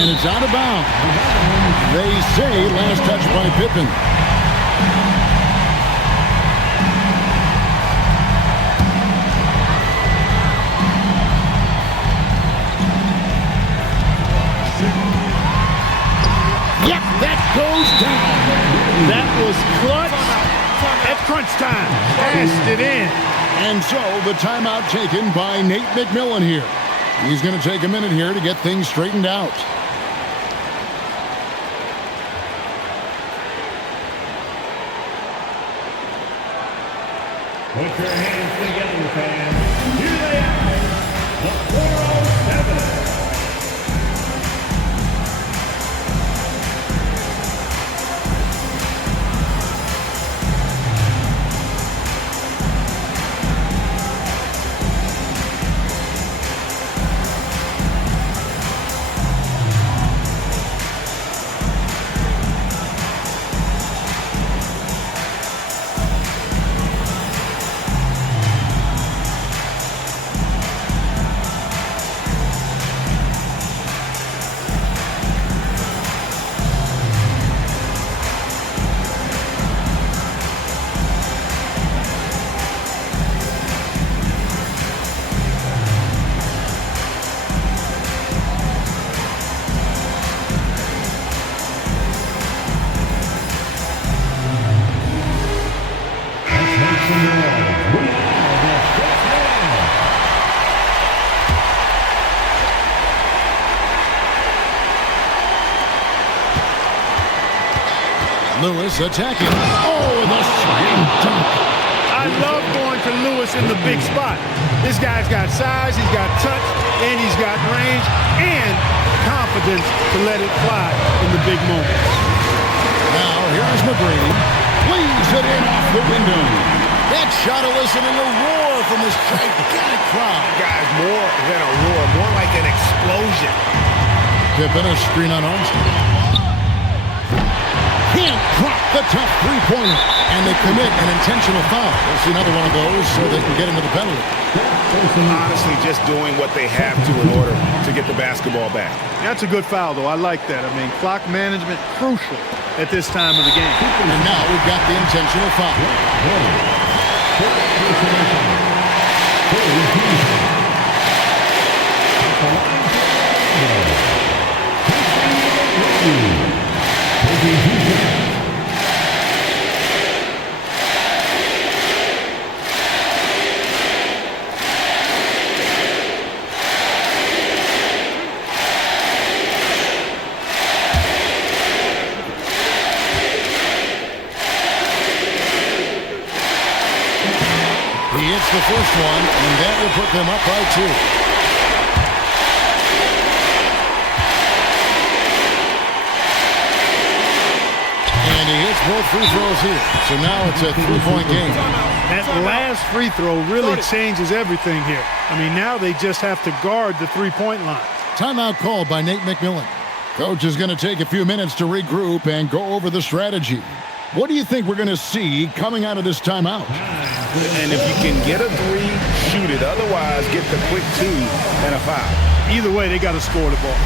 And it's out of bounds. They say last touch by Pippen. Yep, that goes down. That was clutch at crunch time. Passed it in. And so the timeout taken by Nate McMillan here. He's going to take a minute here to get things straightened out. Put your hands together, fans. Here they are, the 407. Lewis attacking. Oh, the slam dunk. I love going to Lewis in the big spot. This guy's got size, he's got touch, and he's got range and confidence to let it fly in the big moments. Now here's McGrady. Leaves it in off the window. That shot eliciting a roar from this gigantic crowd. Guys, more than a roar, more like an explosion. Pippen, a screen on Armstrong. Can't drop the tough three-pointer. And they commit an intentional foul. We'll see another one of those so they can get into the penalty. Honestly, just doing what they have to in order to get the basketball back. That's a good foul, though. I like that. I mean, clock management crucial at this time of the game. And now we've got the intentional foul. He hits the first one, and that will put them up by 2. And he hits both free throws here. So now it's a 3-point game. That last free throw really changes everything here. I mean, now they just have to guard the three-point line. Timeout called by Nate McMillan. Coach is going to take a few minutes to regroup and go over the strategy. What do you think we're going to see coming out of this timeout? And if you can get a 3, shoot it. Otherwise, get the quick 2 and a foul. Either way, they got to score the ball.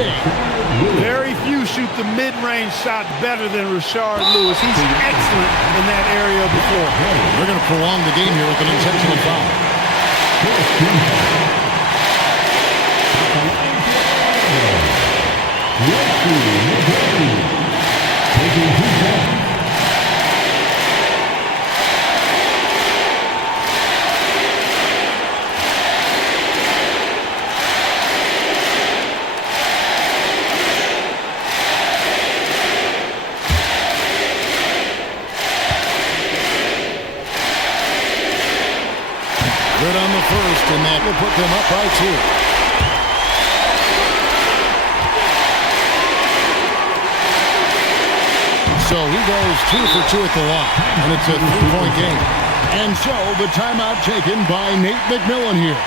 game. Very few shoot the mid-range shot better than Rashard Lewis. He's excellent in that area of the floor. We're going to prolong the game here with an intentional foul. Good on the first, and that will put them up by 2. So he goes 2 for 2 at the line, and it's a 3-point game. And so the timeout taken by Nate McMillan here.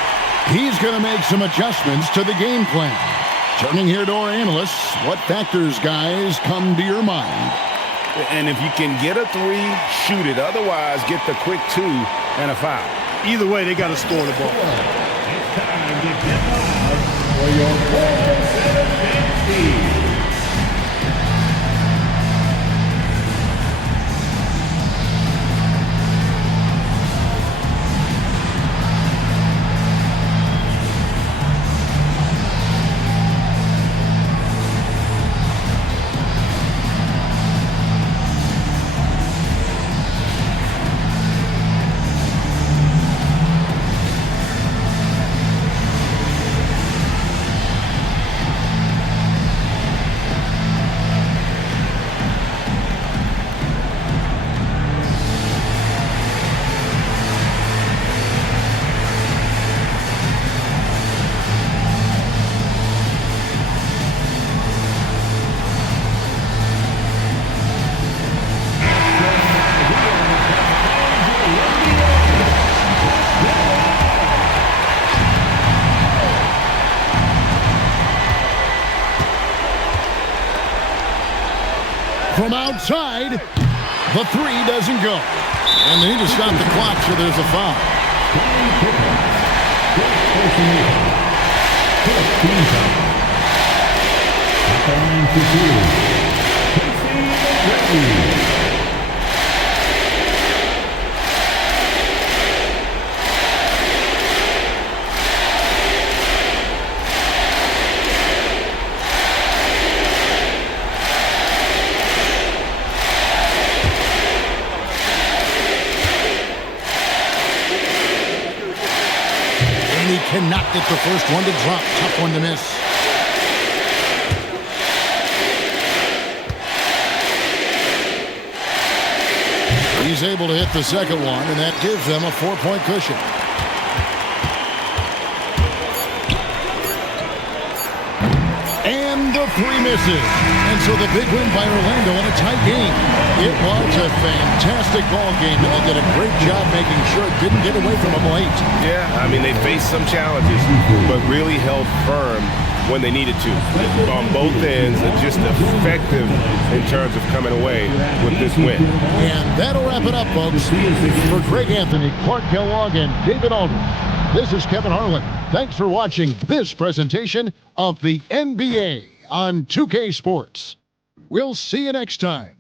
He's going to make some adjustments to the game plan. Turning here to our analysts, what factors, guys, come to your mind? And if you can get a 3, shoot it. Otherwise, get the quick 2 and a foul. Either way, they got to score the ball. It's time to get loud for your 4-7 team. From outside, the 3 doesn't go. And they need to stop the clock, so there's a foul. He cannot get the first one to drop. Tough one to miss. He's able to hit the second one, and that gives them a 4-point cushion. And the 3 misses. And so the big win by Orlando in a tight game. It was a fantastic ball game, and they did a great job making sure it didn't get away from them late. Yeah, I mean, they faced some challenges, but really held firm when they needed to. On both ends, just effective in terms of coming away with this win. And that'll wrap it up, folks. For Greg Anthony, Clark Kellogg, and David Aldridge, this is Kevin Harlan. Thanks for watching this presentation of the NBA on 2K Sports. We'll see you next time.